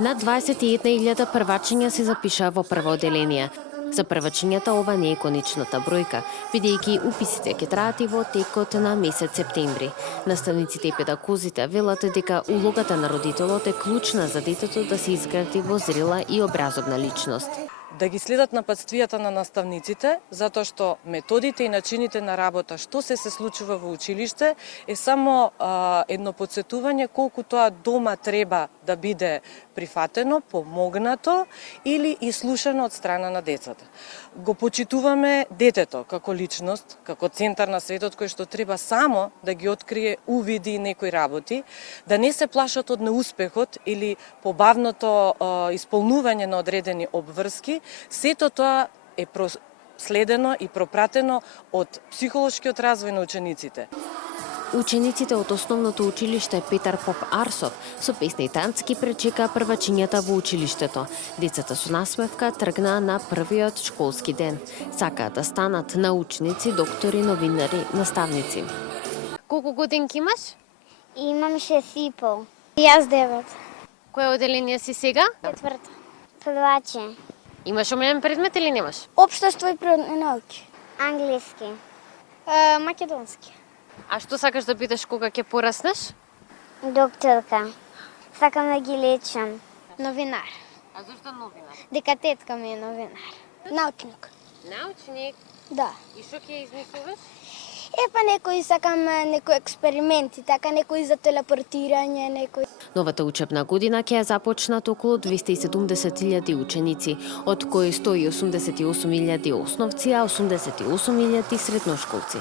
На 21.000 првачиња се запишаа во прво одделение. За првачињата ова не е конечната бројка, бидејќи уписите ќе траат и во текот на месец септември. Наставниците и педагозите велат дека улогата на родителот е клучна за детето да се изгради во зрела и образовна личност. Да ги следат напатствијата на наставниците, затоа што методите и начините на работа, што се случува во училиште, е само едно подсетување колку тоа дома треба да биде прифатено, помогнато или ислушано од страна на децата. Го почитуваме детето како личност, како центар на светот кој што треба само да ги открие увиди и некои работи, да не се плашат од неуспехот или побавното исполнување на одредени обврски. Сето тоа е следено и пропратено од психолошкиот развој на учениците. Учениците од основното училиште Петар Поп Арсов со песни и танци ги пречекаа првачињата во училиштето. Децата со насмевка тргнаа на првиот школски ден. Сакаат да станат научници, доктори, новинари, наставници. Колку годинки имаш? Имам 6,5. И јас 9. Кое одделение си сега? 4. Прваче. Имаш омилен предмет или немаш? Општество и природни науки. Англиски. Македонски. А што сакаш да бидеш кога ќе пораснеш? Докторка. Сакам да ги лечам. Новинар. А зашто новинар? Дека тетка ми е новинар. Научник. Научник. Да. И што ќе измислуваш? Некои сакам некои експерименти, така некои за телепортирање, некои. Новата учебна година ќе ја започнат околу 270.000 ученици, од кои 188.000 основци, а 88.000 средношколци.